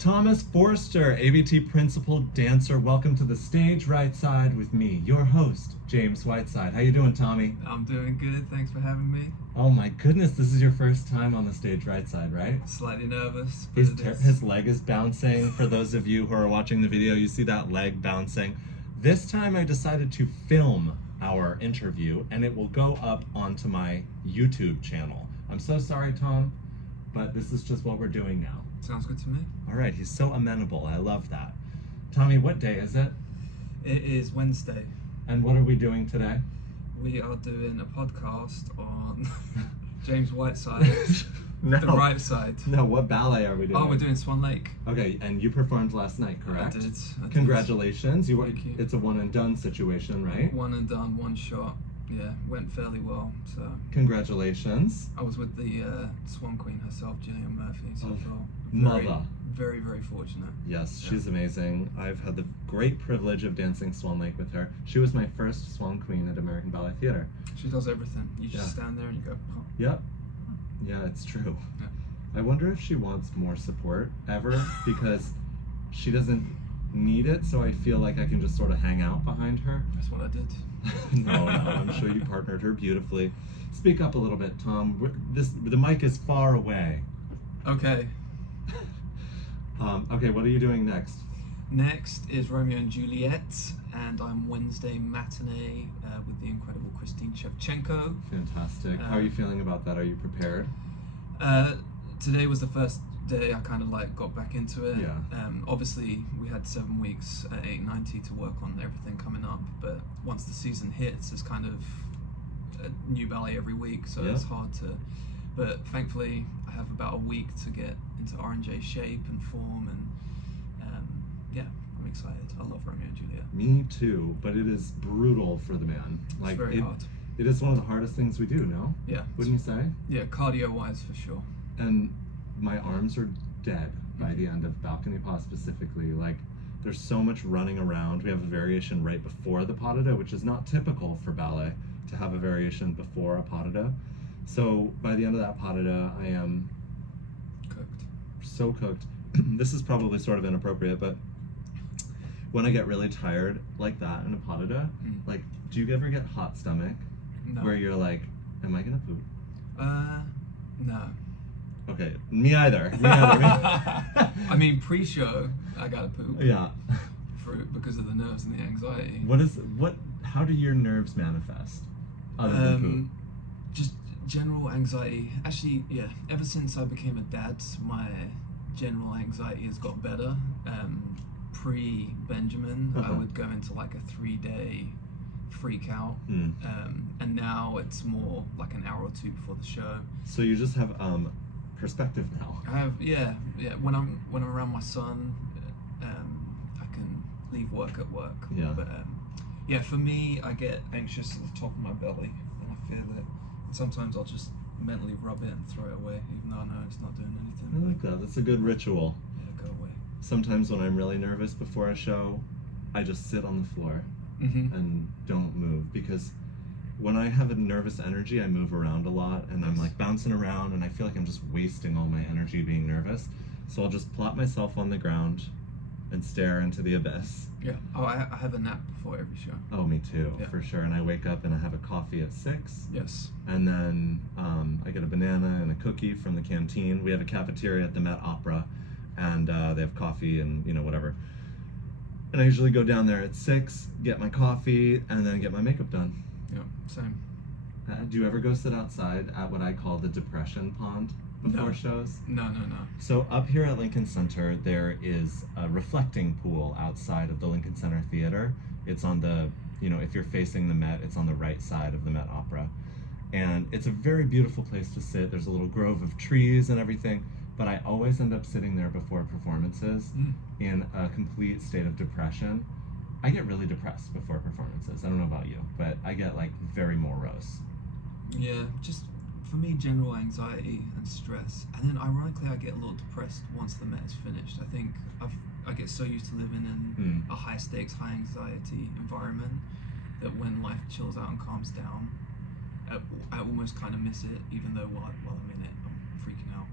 Thomas Forster, ABT Principal Dancer. Welcome to the stage Rightside with me, your host, James Whiteside. How you doing, Tommy? I'm doing good. Thanks for having me. Oh my goodness, this is your first time on the stage Rightside, right? Slightly nervous. His leg is bouncing. For those of you who are watching the video, you see that leg bouncing. This time I decided to film our interview and it will go up onto my YouTube channel. I'm so sorry, Tom, but this is just what we're doing now. Sounds good to me. All right, he's so amenable. I love that. Tommy, what day is it? It is Wednesday. And what are we doing today? We are doing a podcast on James Whiteside, No. the Rightside. No, what ballet are we doing? Oh, we're doing Swan Lake. Okay, and you performed last night, correct? I did. Congratulations. Thank you. It's a one and done situation, right? One and done, one shot. Yeah, went fairly well. So Congratulations. I was with the Swan Queen herself, Gillian Murphy. So I felt Mother. very, very fortunate. Yes, Yeah. she's amazing. I've had the great privilege of dancing Swan Lake with her. She was my first Swan Queen at American Ballet Theatre. She does everything. You just Yeah. stand there and you go, oh. Yep. Yeah, it's true. Yeah. I wonder if she wants more support ever because she doesn't need it, so I feel like I can just sort of hang out behind her. That's what I did. No, I'm sure you partnered her beautifully. Speak up a little bit, Tom. The mic is far away. Okay. Okay, what are you doing next? Next is Romeo and Juliet, and I'm Wednesday matinee with the incredible Christine Shevchenko. Fantastic. How are you feeling about that? Are you prepared? Today was the first day I kind of like got back into it. Yeah. Obviously, we had 7 weeks at 890 to work on everything coming up, but once the season hits, it's kind of a new ballet every week, so Yeah. it's hard to. But thankfully, I have about a week to get into R&J shape and form, and yeah, I'm excited. I love Romeo and Juliet. Me too, but it is brutal for the man. It's very hard. It is one of the hardest things we do, no? Yeah. Wouldn't you say? Yeah, cardio-wise for sure. And my arms are dead by the end of Balcony Pas specifically. Like, there's so much running around. We have a variation right before the pas de deux, which is not typical for ballet to have a variation before a pas de deux. So by the end of that pas de deux, I am Cooked. so cooked. This is probably sort of inappropriate, but when I get really tired like that in a pas de deux, like, do you ever get hot stomach? No. Where you're like, am I gonna poop? No. Okay, me either. Me either. I mean, pre-show, I gotta poop. Yeah. Because of the nerves and the anxiety. How do your nerves manifest? Other than poop? Just general anxiety. Actually, yeah, ever since I became a dad, my general anxiety has got better. Pre-Benjamin, I would go into like a 3-day freak out. And now it's more like an hour or two before the show. So you just have perspective now. I have, yeah. When I'm around my son, I can leave work at work. Yeah. But yeah, for me, I get anxious at the top of my belly, and I feel it. And sometimes I'll just mentally rub it and throw it away, even though I know it's not doing I anything. like that. That's a good ritual. Yeah, go away. Sometimes when I'm really nervous before a show, I just sit on the floor and don't move, because when I have a nervous energy, I move around a lot and I'm like bouncing around and I feel like I'm just wasting all my energy being nervous. So I'll just plop myself on the ground and stare into the abyss. Yeah. Oh, I have a nap before every show. Oh, me too, Yeah. for sure. And I wake up and I have a coffee at 6. Yes. And then I get a banana and a cookie from the canteen. We have a cafeteria at the Met Opera, and they have coffee and, you know, whatever. And I usually go down there at 6, get my coffee, and then get my makeup done. Yeah, same. Do you ever go sit outside at what I call the depression pond before No. shows? No. So up here at Lincoln Center, there is a reflecting pool outside of the Lincoln Center Theater. It's on the, you know, if you're facing the Met, it's on the right side of the Met Opera. And it's a very beautiful place to sit. There's a little grove of trees and everything, but I always end up sitting there before performances in a complete state of depression. I get really depressed before performances. I don't know about you, but I get like very morose. Yeah, just for me, general anxiety and stress, and then ironically, I get a little depressed once the Met is finished. I think I get so used to living in a high stakes, high anxiety environment that when life chills out and calms down, I almost kind of miss it, even though while I'm in it, I'm freaking out.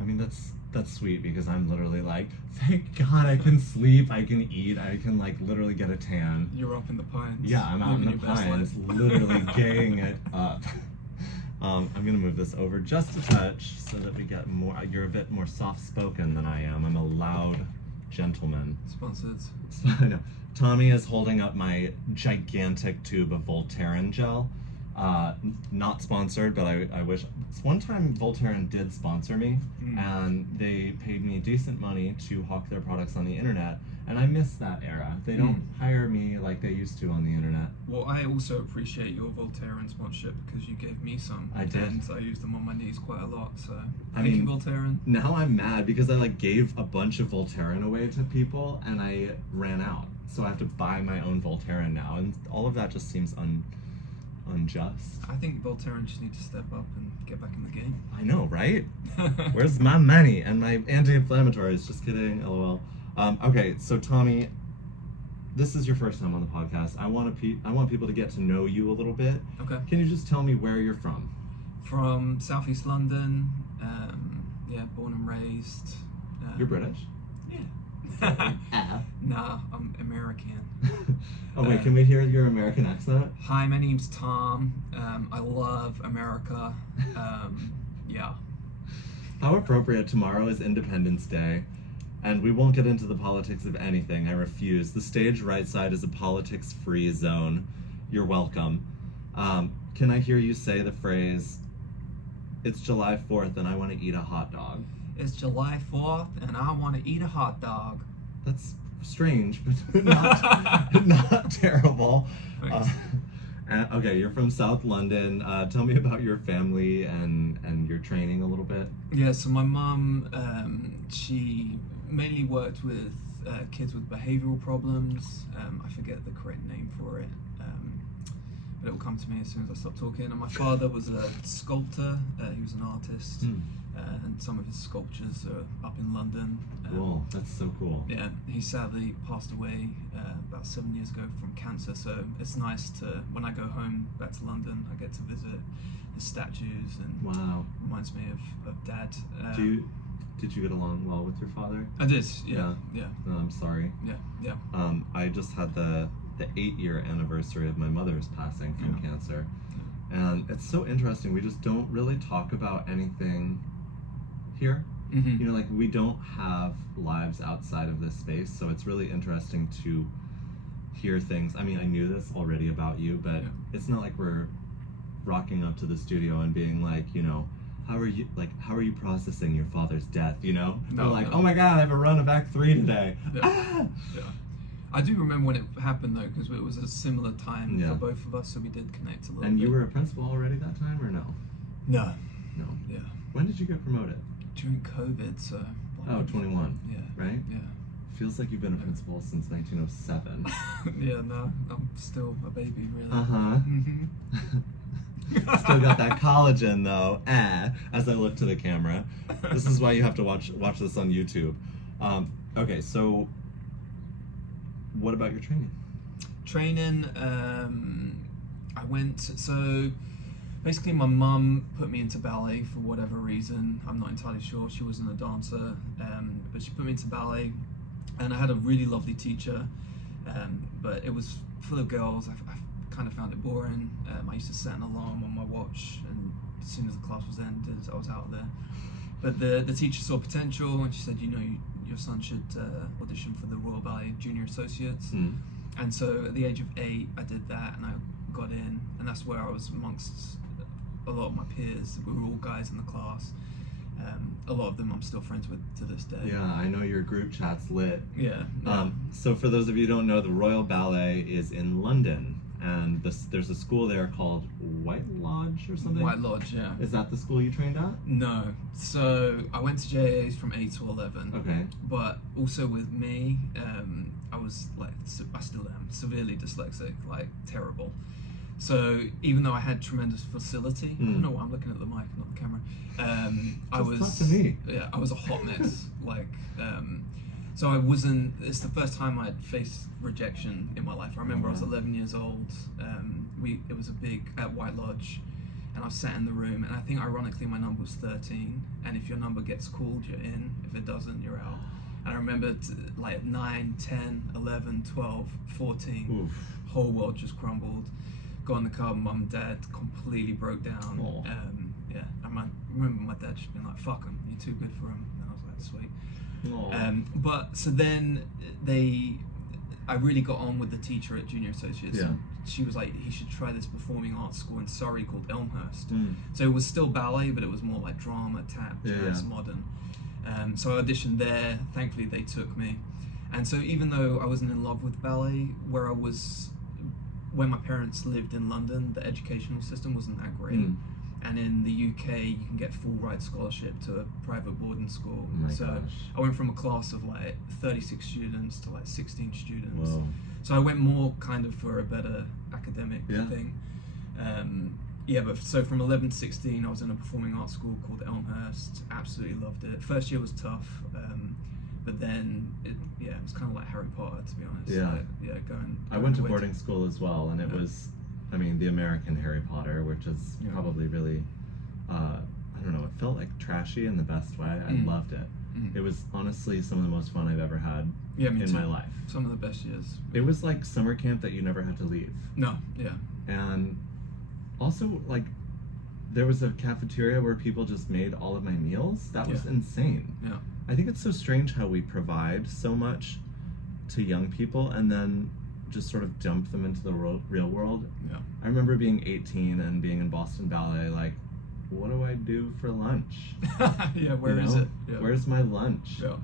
I mean, that's sweet because I'm literally like, thank God I can sleep, I can eat, I can like literally get a tan. You're up in the pines. Yeah, I'm out in the pines, literally gaying it up. I'm gonna move this over just a touch so that we get more. You're a bit more soft-spoken than I am. I'm a loud gentleman. Sponsored. I know. Tommy is holding up my gigantic tube of Voltaren gel. Not sponsored, but I wish. One time Voltaren did sponsor me, and they paid me decent money to hawk their products on the internet, and I miss that era. They don't hire me like they used to on the internet. Well, I also appreciate your Voltaren sponsorship because you gave me some. I did. And I used them on my knees quite a lot, so I thank mean, you, Voltaren. Now I'm mad because I like gave a bunch of Voltaren away to people, and I ran out. So I have to buy my own Voltaren now, and all of that just seems unjust. I think Voltaren just need to step up and get back in the game. I know, right? Where's my money and my anti-inflammatories? Just kidding, lol. Okay, so Tommy, this is your first time on the podcast. I want people to get to know you a little bit. Okay. Can you just tell me where you're from? From Southeast London. Yeah, born and raised. You're British? Yeah. Nah, I'm American. Oh wait, can we hear your American accent? Hi, my name's Tom. I love America. Yeah. How appropriate. Tomorrow is Independence Day, and we won't get into the politics of anything. I refuse. The stage Rightside is a politics-free zone. You're welcome. Can I hear you say the phrase, "It's July 4th and I want to eat a hot dog"? It's July 4th and I want to eat a hot dog. That's strange, but not terrible. Okay, you're from South London. Tell me about your family and your training a little bit. Yeah, so my mum, she mainly worked with kids with behavioural problems. I forget the correct name for it, but it will come to me as soon as I stop talking. And my father was a sculptor. He was an artist. And some of his sculptures are up in London. Cool, that's so cool. Yeah, he sadly passed away about 7 years ago from cancer, so it's nice to, when I go home back to London, I get to visit his statues, and wow, reminds me of Dad. Did you get along well with your father? I did, yeah. No, I'm sorry. Yeah. I just had the 8-year anniversary of my mother's passing from cancer, and it's so interesting. We just don't really talk about anything here. You know, like we don't have lives outside of this space, so it's really interesting to hear things. I mean, I knew this already about you, but it's not like we're rocking up to the studio and being like, you know, how are you processing your father's death, you know? No, we're like, oh my God, I have a run of Act 3 today. Yeah. I do remember when it happened though, because it was a similar time for both of us, so we did connect a little bit. And you were a principal already that time, or no? No. Yeah. When did you get promoted? During COVID, so. Oh, 21. Yeah. Right? Yeah. Feels like you've been a principal since 1907. Yeah, no, I'm still a baby, really. Still got that collagen though. As I look to the camera. This is why you have to watch this on YouTube. Okay, so what about your training? Training, I went, so basically my mum put me into ballet for whatever reason. I'm not entirely sure. She wasn't a dancer, but she put me into ballet, and I had a really lovely teacher, but it was full of girls. I kind of found it boring. I used to set an alarm on my watch, and as soon as the class was ended, I was out of there. But the teacher saw potential, and she said, you know, your son should audition for the Royal Ballet Junior Associates. And so at the age of 8, I did that, and I got in, and that's where I was amongst a lot of my peers. We were all guys in the class. A lot of them I'm still friends with to this day. Yeah, I know your group chat's lit. Yeah. So for those of you who don't know, the Royal Ballet is in London, and there's a school there called White Lodge or something? White Lodge, yeah. Is that the school you trained at? No. So I went to JAs from 8 to 11. Okay. But also with me, I was like, I still am severely dyslexic, like terrible. So even though I had tremendous facility, I don't know why I'm looking at the mic, not the camera. I was talk to me. Yeah, I was a hot mess. So I wasn't. It's the first time I'd faced rejection in my life. I remember I was 11 years old. It was a big at White Lodge. and I was sat in the room, and I think ironically my number was 13, and if your number gets called, you're in. If it doesn't, you're out. And I remember like 9, 10, 11, 12, 14, Oof. whole world just crumbled. Got in the car, mum and dad completely broke down. Oh. Yeah, I remember my dad just being like, "Fuck him, you're too good for him." And I was like, "Sweet." Oh. But so then I really got on with the teacher at Junior Associates. Yeah. She was like, he should try this performing arts school in Surrey called Elmhurst. Mm. So it was still ballet, but it was more like drama, tap, jazz, modern. So I auditioned there. Thankfully, they took me. And so even though I wasn't in love with ballet, when my parents lived in London, the educational system wasn't that great. Mm. And in the UK, you can get full ride scholarship to a private boarding school. Oh my so gosh. I went from a class of like 36 students to like 16 students. Whoa. So I went more kind of for a better academic Yeah. thing. But so from 11 to 16, I was in a performing arts school called Elmhurst. Absolutely loved it. First year was tough, but then it was kind of like Harry Potter, to be honest. Yeah. I going went to away boarding school as well, and it was, I mean, the American Harry Potter, which is probably really, I don't know, it felt like trashy in the best way. I loved it. It was honestly some of the most fun I've ever had in my life. Some of the best years. It was like summer camp that you never had to leave. No, yeah. And also, like, there was a cafeteria where people just made all of my meals. That was insane. Yeah. I think it's so strange how we provide so much to young people and then just sort of dump them into the real world. Yeah. I remember being 18 and being in Boston Ballet, like, what do I do for lunch? Yeah, where is it? Yeah. Where's my lunch? Yeah.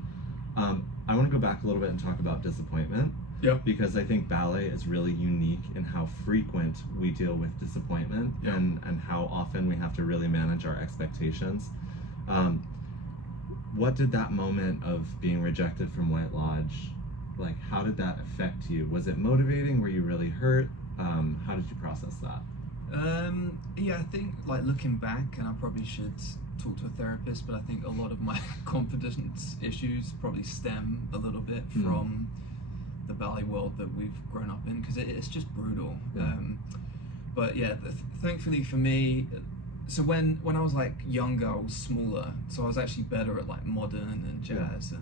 I want to go back a little bit and talk about disappointment. Yep. Because I think ballet is really unique in how frequent we deal with disappointment and how often we have to really manage our expectations. What did that moment of being rejected from White Lodge, like, how did that affect you? Was it motivating? Were you really hurt? How did you process that? I think, like, looking back, and I probably should talk to a therapist, but I think a lot of my confidence issues probably stem a little bit from the ballet world that we've grown up in, because it's just brutal. But yeah, thankfully for me, so when I was like younger, I was smaller, so I was actually better at like modern and jazz,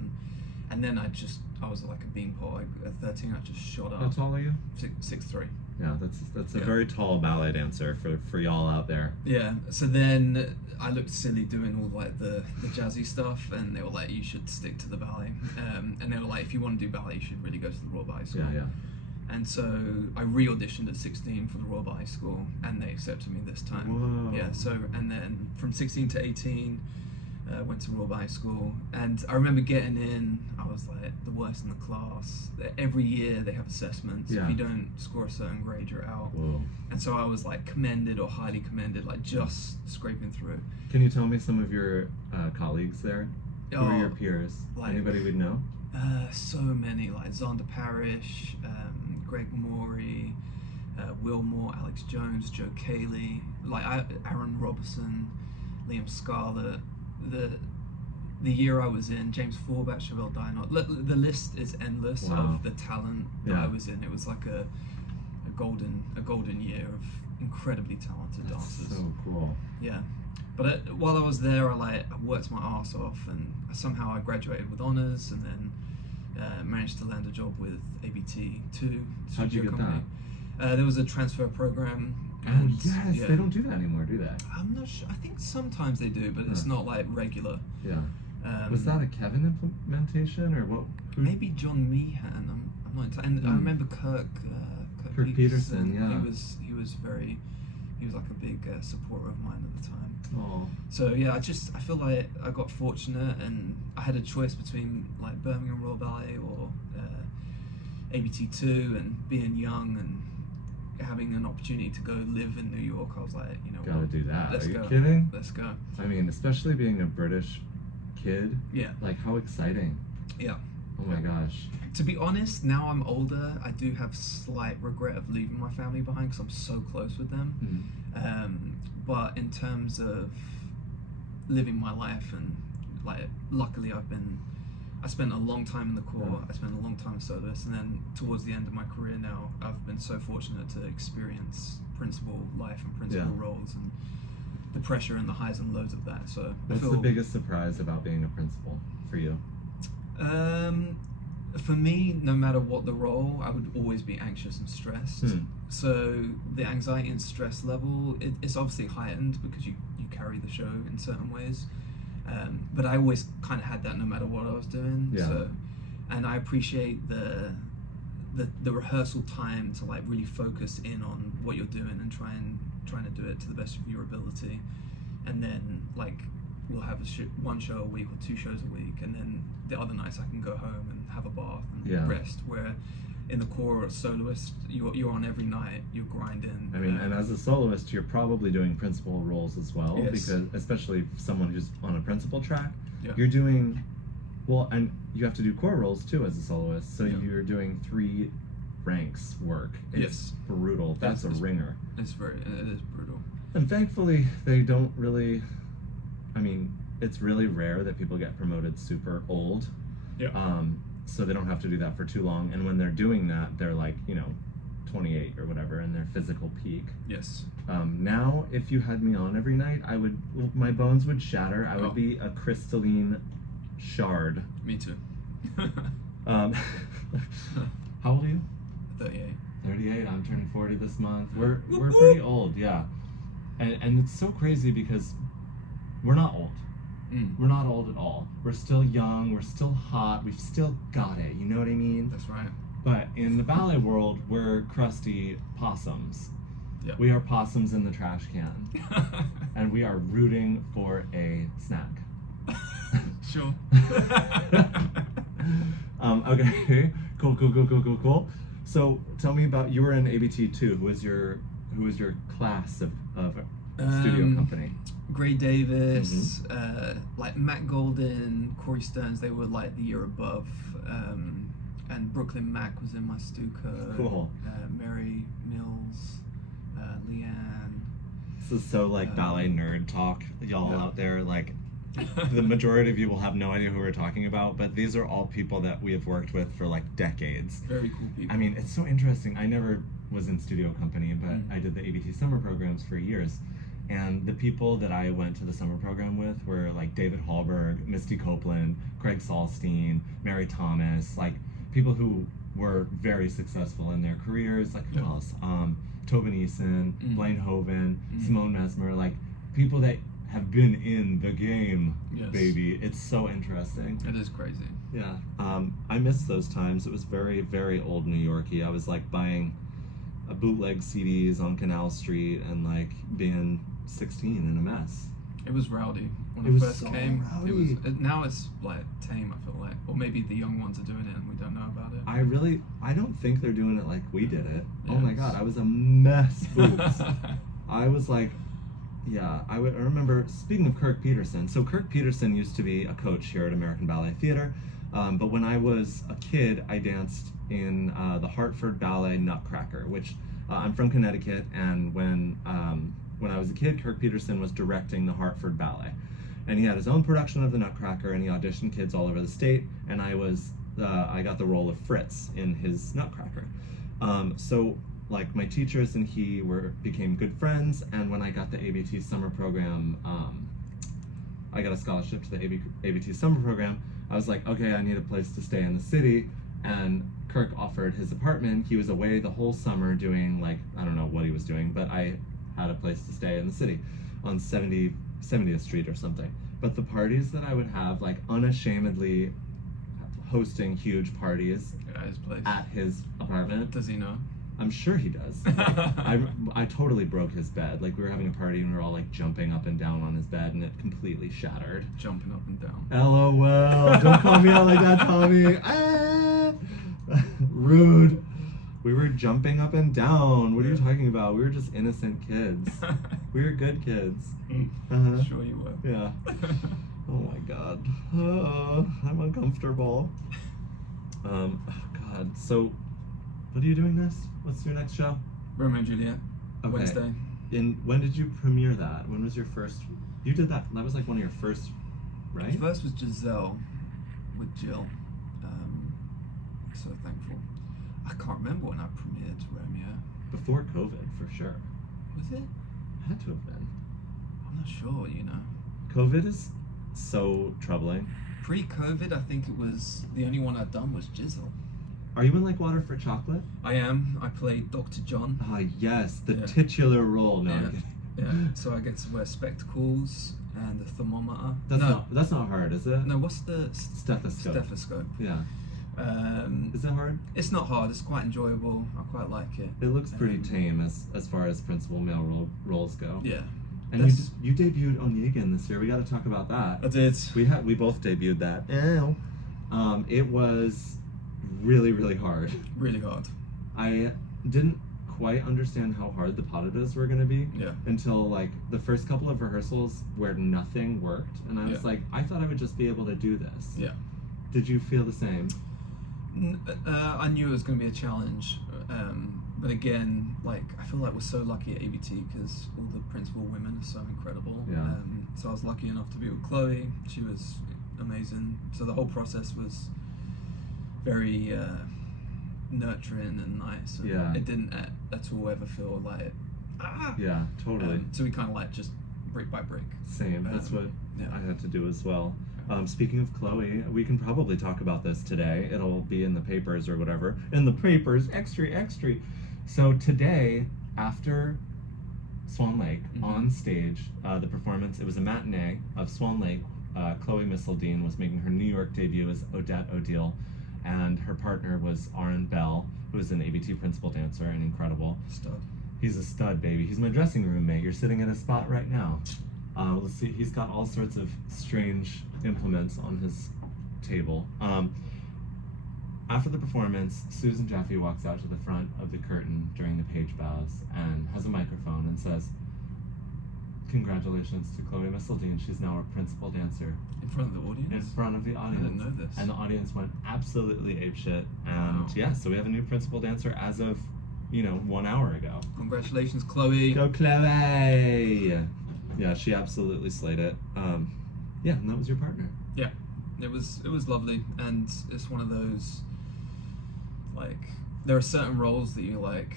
and then I was like a beanpole. At 13, I just shot up. How tall are you? 6'3". Yeah, that's a very tall ballet dancer for y'all out there. Yeah, so then I looked silly doing all like the jazzy stuff, and they were like, you should stick to the ballet. And they were like, if you want to do ballet, you should really go to the Royal Ballet School. Yeah. And so I re-auditioned at 16 for the Royal Ballet School, and they accepted me this time. Whoa. Yeah, so, and then from 16 to 18, went to Royal Ballet School, and I remember getting in, I was like the worst in the class. Every year they have assessments. If you don't score a certain grade, you're out. Whoa. And so I was like commended or highly commended, like just scraping through. Can you tell me some of your colleagues there? Who are your peers? Like, anybody we'd know? So many, like Zonda Parrish, Greg Morey, Will Moore, Alex Jones, Joe Cayley, like Aaron Robertson, Liam Scarlett. The year I was in, James Forbach, Chevelle Dynot. The list is endless of the talent that I was in. It was like a golden year of incredibly talented dancers. So cool. Yeah, but while I was there, I worked my ass off, and somehow I graduated with honors, and then managed to land a job with ABT2. How'd you get that? There was a transfer program. And yes, they don't do that anymore, do they? I'm not sure. I think sometimes they do, but it's not like regular. Yeah. Was that a Kevin implementation or what? Maybe John Meehan. I'm not entirely. And I remember Kirk Peterson. Yeah. He was like a big supporter of mine at the time. Oh. So yeah, I feel like I got fortunate, and I had a choice between like Birmingham Royal Ballet or ABT2, and being young and having an opportunity to go live in New York, I was like, gotta do that. Let's Are you go. kidding? Let's go. I mean, especially being a British kid. Yeah. Like, how exciting. Yeah. Oh my gosh. To be honest, now I'm older, I do have slight regret of leaving my family behind because I'm so close with them. But in terms of living my life, and like, luckily I spent a long time in the Corps, I spent a long time in service, and then towards the end of my career now, I've been so fortunate to experience principal life and principal roles, and the pressure and the highs and lows of that. So What's the biggest surprise about being a principal for you? For me, no matter what the role, I would always be anxious and stressed. So the anxiety and stress level, it's obviously heightened because you carry the show in certain ways. But I always kind of had that no matter what I was doing. Yeah. So, and I appreciate the rehearsal time to like really focus in on what you're doing and trying to do it to the best of your ability. And then like we'll have one show a week or 2 shows a week, and then the other nights I can go home and have a bath and rest. Where in the core or soloist, you're on every night, you're grinding. I mean, and as a soloist, you're probably doing principal roles as well, because especially someone who's on a principal track, you're doing, well, and you have to do core roles too as a soloist, so you're doing 3 ranks work. It's brutal. That's a ringer. It is brutal. And thankfully, they don't really, I mean, it's really rare that people get promoted super old. So they don't have to do that for too long. And when they're doing that, they're like, 28 or whatever, in their physical peak. Now, if you had me on every night, my bones would shatter. I would be a crystalline shard. Me too. How old are you? 38. 38. I'm turning 40 this month. We're pretty old, yeah. And it's so crazy because we're not old. We're not old at all. We're still young, we're still hot, we've still got it, you know what I mean? That's right. But in the ballet world, we're crusty possums. We are possums in the trash can. And we are rooting for a snack. Sure. Okay, cool. So tell me about, you were in ABT too. Who was your class of studio company? Gray Davis, like Matt Golden, Corey Stearns, they were like the year above. And Brooklyn Mac was in my Stuco. Cool. Mary Mills, Leanne. This is so like ballet nerd talk, y'all out there. Like, the majority of you will have no idea who we're talking about, but these are all people that we have worked with for like decades. Very cool people. I mean, it's so interesting. I never was in studio company, but I did the ABT summer programs for years. And the people that I went to the summer program with were like David Hallberg, Misty Copeland, Craig Salstein, Mary Thomas, like people who were very successful in their careers. Like who else? Tobin Eason, Blaine Hoven, Simone Mesmer, like people that have been in the game, baby. It's so interesting. It is crazy. Yeah. I miss those times. It was very, very old New Yorkie. I was like buying a bootleg CDs on Canal Street and like being 16 in a mess. It was rowdy when It it was first so came. rowdy. Now it's like tame, I feel like, or maybe the young ones are doing it and we don't know about it. I don't think they're doing it like we did it. Oh my god, I was a mess. Oops. I was like, I remember, speaking of Kirk Peterson, so Kirk Peterson used to be a coach here at American Ballet Theater, but when I was a kid, I danced in the Hartford Ballet Nutcracker, which I'm from Connecticut, and when I was a kid, Kirk Peterson was directing the Hartford Ballet. And he had his own production of the Nutcracker, and he auditioned kids all over the state, and I got the role of Fritz in his Nutcracker. So like my teachers and he became good friends, and when I got the ABT summer program, I got a scholarship to the ABT summer program. I was like, okay, I need a place to stay in the city, and Kirk offered his apartment. He was away the whole summer doing like, I don't know what he was doing, but I had a place to stay in the city on 70th Street or something. But the parties that I would have, like unashamedly hosting huge parties at his apartment. Does he know? I'm sure he does. I totally broke his bed. Like we were having a party and we were all like jumping up and down on his bed, and it completely shattered. Jumping up and down. LOL. Don't call me out like that, Tommy. Ah! Rude. We were jumping up and down. What are you talking about? We were just innocent kids. We were good kids. Sure you were. Yeah. Oh my god. I'm uncomfortable. Oh god. So, what are you doing next? What's your next show? Romeo and Juliet. Okay. Wednesday. When did you premiere that? When was your first? You did that. That was like one of your first, right? The first was Giselle with Jill. So thankful. I can't remember when I premiered Romeo. Before COVID, for sure. Was it? Had to have been. I I'm not sure, you know. COVID is so troubling. Pre-COVID, I think it was the only one I'd done was Jizzle. Are you in like Water for Chocolate? I am. I played Dr. John. Ah, yes, the Yeah. titular role. No, I'm Yeah. kidding. Yeah. So I get to wear spectacles and a thermometer. That's not hard, is it? No, what's the Stethoscope. stethoscope? Yeah. Is it hard? It's not hard. It's quite enjoyable. I quite like it. It looks pretty tame as far as principal male roles go. Yeah. And you debuted Onegin this year. We got to talk about that. I did. We both debuted that. Ew. It was really, really hard. Really hard. I didn't quite understand how hard the patadas were going to be until like the first couple of rehearsals where nothing worked, and I was like, I thought I would just be able to do this. Yeah. Did you feel the same? I knew it was going to be a challenge, but again, like I feel like we're so lucky at ABT because all the principal women are so incredible. Yeah. So I was lucky enough to be with Chloe. She was amazing. So the whole process was very nurturing and nice. And it didn't at all ever feel like Yeah, totally. so we kind of like just brick by brick. Same. That's what I had to do as well. Speaking of Chloe, we can probably talk about this today. It'll be in the papers or whatever. In the papers, extra. So today, after Swan Lake, on stage, the performance, it was a matinee of Swan Lake. Chloe Missildine was making her New York debut as Odette Odile, and her partner was Aaron Bell, who is an ABT principal dancer and incredible. Stud. He's a stud, baby. He's my dressing room mate. You're sitting in a spot right now. Let's see, he's got all sorts of strange implements on his table. After the performance, Susan Jaffe walks out to the front of the curtain during the page bows and has a microphone and says, "Congratulations to Chloe Missildine. She's now a principal dancer." In front of the audience? In front of the audience. I didn't know this. And the audience went absolutely apeshit. And so we have a new principal dancer as of, 1 hour ago. Congratulations, Chloe. Go Chloe! Yeah, she absolutely slayed it. And that was your partner. Yeah, it was lovely, and it's one of those, like, there are certain roles that you like,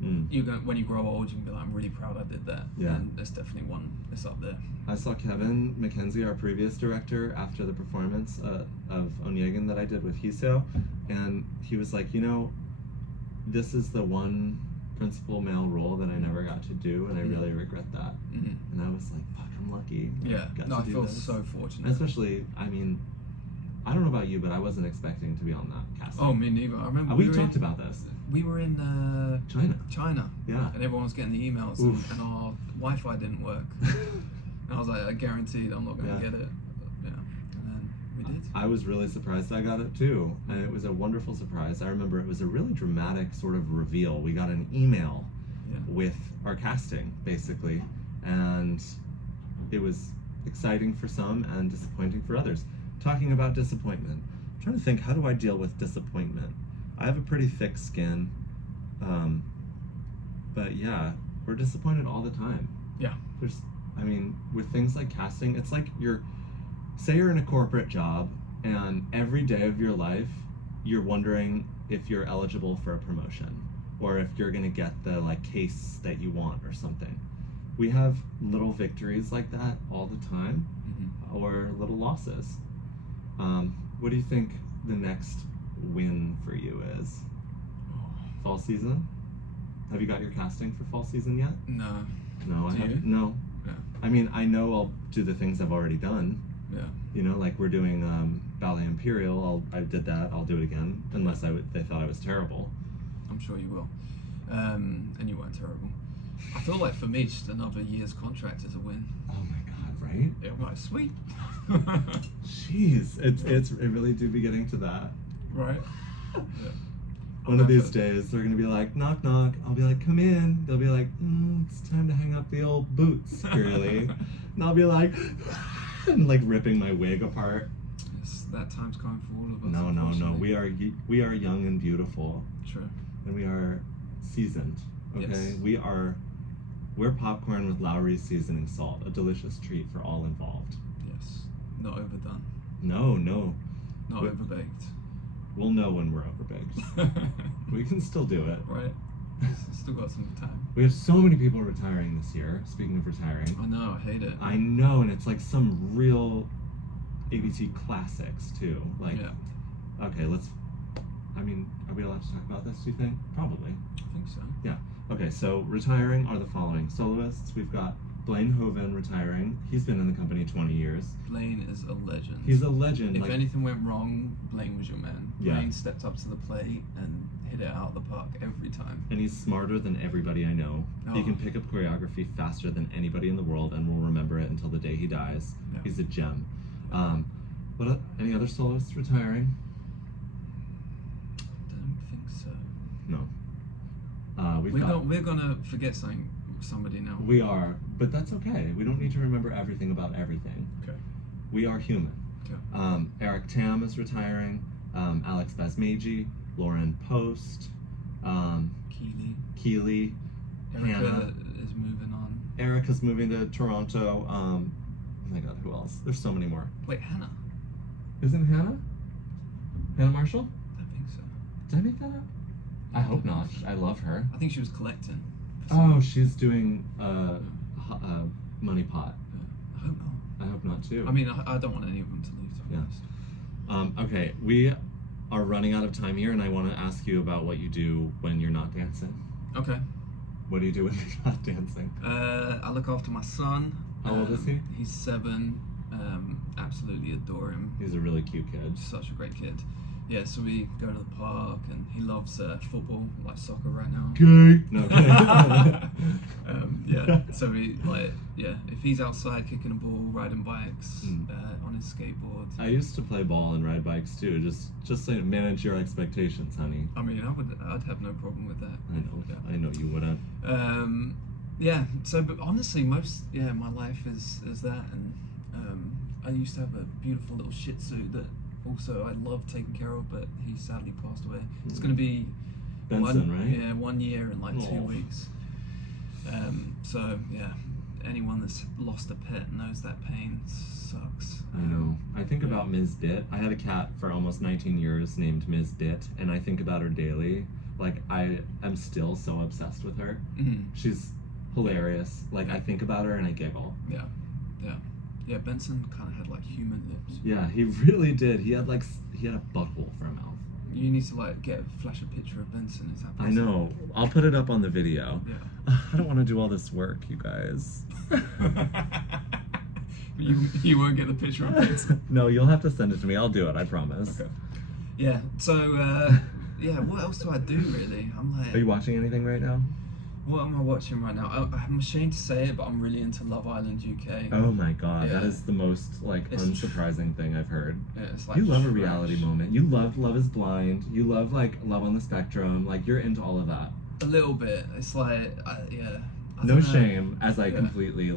when you grow old, you can be like, I'm really proud I did that. Yeah. And there's definitely one that's up there. I saw Kevin McKenzie, our previous director, after the performance of Onegin that I did with Hiso, and he was like, this is the one principal male role that I never got to do, and I really regret that. And I was like, fuck, I'm lucky. I feel so fortunate. And especially, I don't know about you, but I wasn't expecting to be on that casting. Oh, me neither. I remember we talked about this. We were in China. Yeah. And everyone was getting the emails, and our Wi-Fi didn't work. And I was like, I guaranteed I'm not going to get it. But, and then we did. I was really surprised I got it too, and it was a wonderful surprise. I remember it was a really dramatic sort of reveal. We got an email with our casting, basically, and it was exciting for some and disappointing for others. Talking about disappointment, I'm trying to think, how do I deal with disappointment? I have a pretty thick skin, but yeah, we're disappointed all the time. Yeah. With things like casting, it's like say you're in a corporate job, and every day of your life, you're wondering if you're eligible for a promotion, or if you're gonna get the case that you want or something. We have little victories like that all the time, or little losses. What do you think the next win for you is? Fall season? Have you got your casting for fall season yet? No. No, I haven't. No. Yeah. I know I'll do the things I've already done. Yeah. Like we're doing Ballet Imperial. I did that. I'll do it again, unless they thought I was terrible. I'm sure you will. And you weren't terrible. I feel like for me, just another year's contract is a win. Oh my god, right? Yeah, right, sweet. Jeez, it really do be getting to that. Right. Yeah. One of these days, they're gonna be like, knock knock. I'll be like, come in. They'll be like, it's time to hang up the old boots, girly. And I'll be like, and ripping my wig apart. Yes, that time's coming for all of us. No. We are young and beautiful. True. And we are seasoned. Okay, Yes. we're popcorn with Lowry's seasoning salt, a delicious treat for all involved. Yes. Not overdone. No. Not overbaked. We'll know when we're overbaked. We can still do it. Right. Still got some time. We have so many people retiring this year. Speaking of retiring, I know, I hate it. I know, and it's like some real ABT classics too. Like, Yeah. okay, I mean, are we allowed to talk about this, do you think? Probably. I think so. Yeah. Okay, so retiring are the following soloists. We've got Blaine Hoven retiring. He's been in the company 20 years. Blaine is a legend. He's a legend. If like, anything went wrong, Blaine was your man. Yeah. Blaine stepped up to the plate and hit it out of the park every time. and he's smarter than everybody I know. He can pick up choreography faster than anybody in the world and will remember it until the day he dies. Yeah. He's a gem. Any other soloists retiring? Don't think so. No. We're gonna forget somebody now. We are, but that's okay. We don't need to remember everything about everything. Okay. We are human. Okay. Eric Tam is retiring. Alex Basmeji, Lauren Post, Keeley, Erica Hannah. is moving on. Erica's moving to Toronto. Oh my God, who else? There's so many more. Wait, Hannah? Isn't Hannah? Hannah Marshall? I don't think so. Did I make that up? I hope not. I love her. I think she was collecting. Oh, she's doing Money Pot. I hope not. I hope not too. I mean, I don't want any of them to leave, to be Yeah. honest. Okay, we are running out of time here, and I want to ask you about what you do when you're not dancing. Okay. What do you do when you're not dancing? I look after my son. How old is he? He's 7. Absolutely adore him. He's a really cute kid. Such a great kid. Yeah, so we go to the park, and he loves football, like soccer right now. Gay. No. Yeah, so if he's outside kicking a ball, riding bikes, on his skateboard. I used to play ball and ride bikes too. Just to manage your expectations, honey. I mean, I'd have no problem with that. I know you wouldn't. Yeah. So, but honestly, my life is that, and I used to have a beautiful little Shih Tzu that also I love taking care of, but he sadly passed away. It's going to be Benson, right? Yeah, 1 year and like 2 weeks. So yeah, anyone that's lost a pet knows that pain sucks. I know. I think about Ms. Dit. I had a cat for almost 19 years named Ms. Dit, and I think about her daily. Like, I am still so obsessed with her. Mm-hmm. She's hilarious. Like, I think about her and I giggle. Yeah, Benson kind of had like human lips. Yeah, he really did. He had a butthole for a mouth. You need to flash a picture of Benson. Is that possible? I know. I'll put it up on the video. Yeah. I don't want to do all this work, you guys. you won't get the picture of Benson. No, you'll have to send it to me. I'll do it. I promise. Okay. Yeah. So what else do I do really? I'm like. Are you watching anything right now? What am I watching right now? I'm ashamed to say it, but I'm really into Love Island UK. Oh my God, Yeah. that is the most unsurprising thing I've heard. Yeah, it's like You love a trash. reality moment. You love Love is Blind. You love Love on the Spectrum. Like, you're into all of that. A little bit. It's like I No don't know. shame, as I completely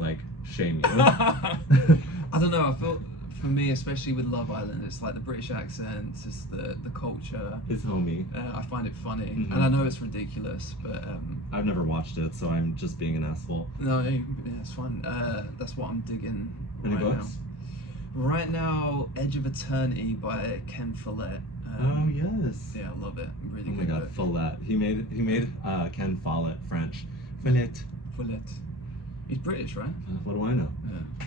shame you. I don't know. I feel for me, especially with Love Island, it's like the British accent, it's just the culture. It's homey. I find it funny, Mhm. and I know it's ridiculous, but I've never watched it, so I'm just being an asshole. no, it's fun. That's what I'm digging. Any right books? Now. Right now, Edge of Eternity by Ken Follett. Oh yes. Yeah, I love it. Really Oh my good God, book. Follett. He made Ken Follett French. Follett. Follett. He's British, right? What do I know? Yeah.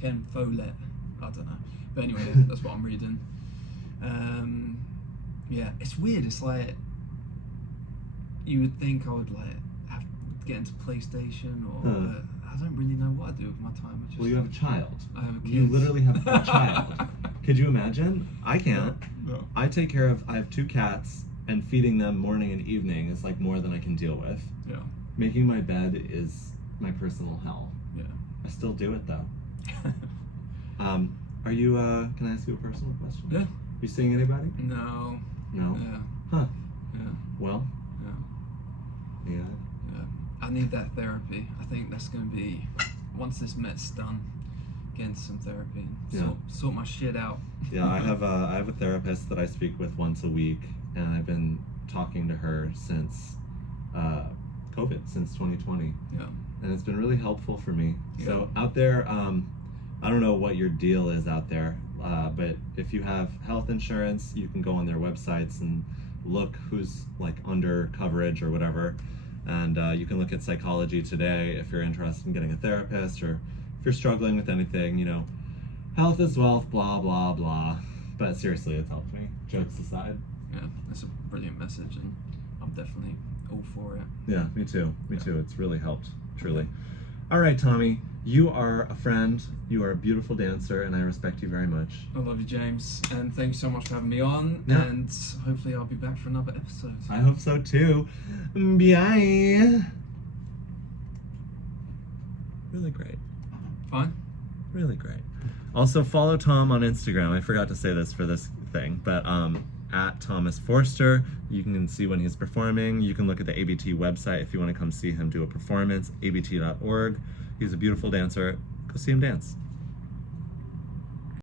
Ken Follett. I don't know. But anyway, that's what I'm reading. Yeah, it's weird. It's like you would think I would have to get into PlayStation or but I don't really know what I do with my time. I just, Well, you have a child. I have a kid. You literally have a child. Could you imagine? I can't. No. I have 2 cats, and feeding them morning and evening is more than I can deal with. Yeah. Making my bed is my personal hell. Yeah. I still do it though. Are you, can I ask you a personal question? Yeah. You seeing anybody? No. No? Yeah. Huh. Yeah. Well? Yeah. Yeah. Yeah. I need that therapy. I think that's going to be, once this Met's done, getting some therapy and sort my shit out. Yeah, I have a therapist that I speak with once a week, and I've been talking to her since COVID, since 2020. Yeah. And it's been really helpful for me. Yeah. So out there, I don't know what your deal is out there, but if you have health insurance, you can go on their websites and look who's under coverage or whatever. And you can look at Psychology Today if you're interested in getting a therapist, or if you're struggling with anything, you know, health is wealth, blah, blah, blah. But seriously, it's helped me, jokes aside. Yeah, that's a brilliant message, and I'm definitely all for it. Yeah, me too. Me too. It's really helped, truly. All right, Tommy, you are a friend. You are a beautiful dancer, and I respect you very much. I love you, James, and thank you so much for having me on. Yeah. And hopefully, I'll be back for another episode. I hope so too. Bye. Really great. Fine. Really great. Also, follow Tom on Instagram. I forgot to say this for this thing, but at Thomas Forster. You can see when he's performing. You can look at the ABT website if you want to come see him do a performance, abt.org. He's a beautiful dancer. Go see him dance.